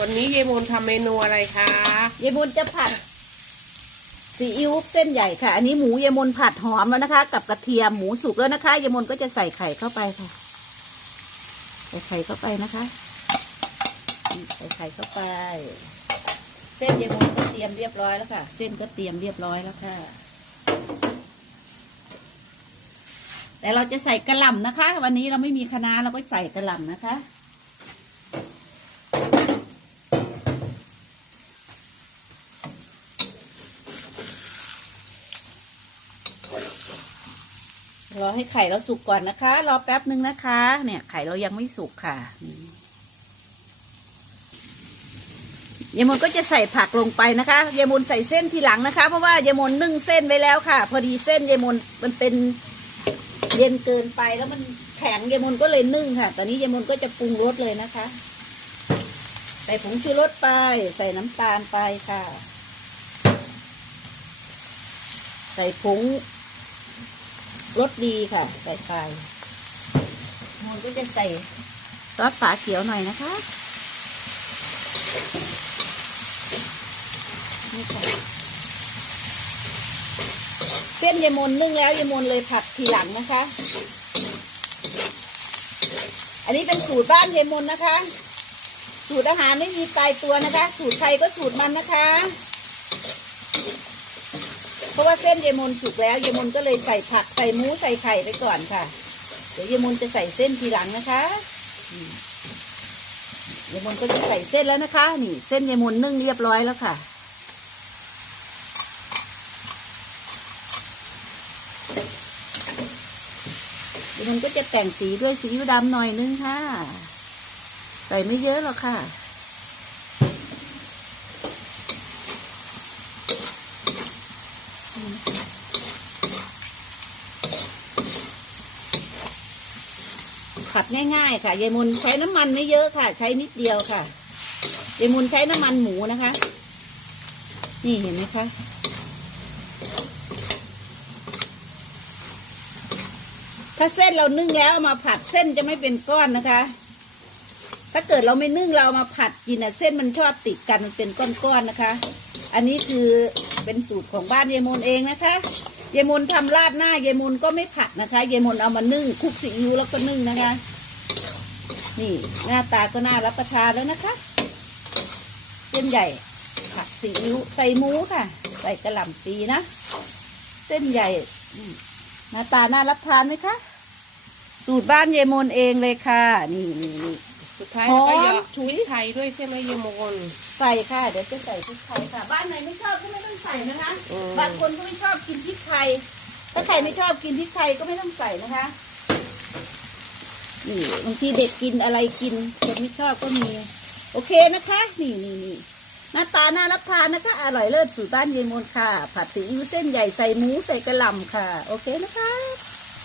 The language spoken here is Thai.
วันนี้เยายมนทำเมนูอะไรคะยายมนจะผัดซีอิ๊วเส้นใหญ่ค่ะ อันนี้หมูยายมนผัดหอมแล้วนะคะ กับกระเทียมหมูสุกแล้วนะคะยายมนก็จะใส่ไข่เข้าไปค่ะ ใส่ไข่เข้าไปนะคะใส่ไข่เข้าไป เส้นยายมนก็เตรียมเรียบร้อยแล้วค่ะ เส้นก็เตรียมเรียบร้อยแล้วค่ะ แต่เราจะใส่กระหล่ำนะคะ วันนี้เราไม่มีคะน้าเราก็ใส่กระหล่ำนะคะ รอให้ไข่เราสุกก่อนนะคะ รอแป๊บหนึ่งนะคะ เนี่ยไข่เรายังไม่สุกค่ะยายมนก็จะใส่ผักลงไปนะคะยายมนใส่เส้นทีหลังนะคะ เพราะว่ายายมนนึ่งเส้นไว้แล้วค่ะ พอดีเส้นยายมนมันเป็นเย็นเกินไปแล้วมันแข็งยายมนก็เลยนึ่งค่ะ ตอนนี้ยายมนก็จะปรุงรสเลยนะคะ ใส่ผงชูรสไป ใส่น้ำตาลไปค่ะ ใส่ผง รสดีค่ะ ใส่ไปมนก็จะใส่ซอสฝาเขียวหน่อยนะคะนี่ค่ะเส้นยายมนนึ่งแล้วยายมนเลยผัดทีหลังนะคะ อันนี้เป็นสูตรบ้านยายมนนะคะ สูตรอาหารไม่มีตายตัวนะคะ สูตรใครก็สูตรมันนะคะ ราะว่าเส้นเยมนสุกแล้ว เยมนก็เลยใส่ผักใส่หมูใส่ไข่ไปก่อนค่ะ เดี๋ยวเยมนจะใส่เส้นทีหลังนะคะเยมนก็จะใส่เส้นแล้วนะคะ นี่ เส้นเยมนนึ่งเรียบร้อยแล้วค่ะเยมนก็จะแต่งสีด้วยซีดำหน่อยนึงค่ะ ใส่ไม่เยอะหรอกค่ะ ผัดง่ายๆ ค่ะยายมุนใช้น้ำมันไม่เยอะค่ะ ใช้นิดเดียวค่ะยายมุนใช้น้ำมันหมูนะคะ นี่เห็นไหมคะถ้าเส้นเรานึ่งแล้วมาผัดเส้นจะไม่เป็นก้อนนะคะ ถ้าเกิดเราไม่นึ่งเรามาผัดกินอะเส้นมันชอบติดกันมันเป็นก้อนๆนะคะ อันนี้คือเป็นสูตรของบ้านยายมนเองนะคะ ยายมนทำราดหน้ายายมนก็ไม่ผัดนะคะยายมนเอามานึ่งคลุกซีอิ๊วแล้วก็นึ่งนะคะ นี่หน้าตาก็น่ารับประทานแล้วนะคะเส้นใหญ่ผัดซีอิ๊วใส่หมูค่ะ ใส่กระหล่ำปีนะ เส้นใหญ่หน้าตาน่ารับทานไหมคะ สูตรบ้านยายมนเองเลยค่ะ นี่นี่นี่ สุดท้ายเราก็หอมยกชุยไทยด้วยใช่ไหมเยายมนใส่ค่ะ เดี๋ยวจะใส่พริกไทยค่ะ บ้านไหนไม่ชอบก็ไม่ต้องใส่นะคะอืมบางคนก็ไม่ชอบกินพริกไทย ถ้าใครไม่ชอบกินพริกไทยก็ไม่ต้องใส่นะคะนี่บางทีเด็กกินอะไรกินคนไม่ชอบก็มี โอเคนะคะ นี่นี่นี่หน้าตาน่ารับทานนะคะ อร่อยเลิศสูตรบ้านเยายมนค่ะ ผัดซีอิ๊วเส้นใหญ่ใส่หมูใส่กระหล่ำค่ะ โอเคนะคะ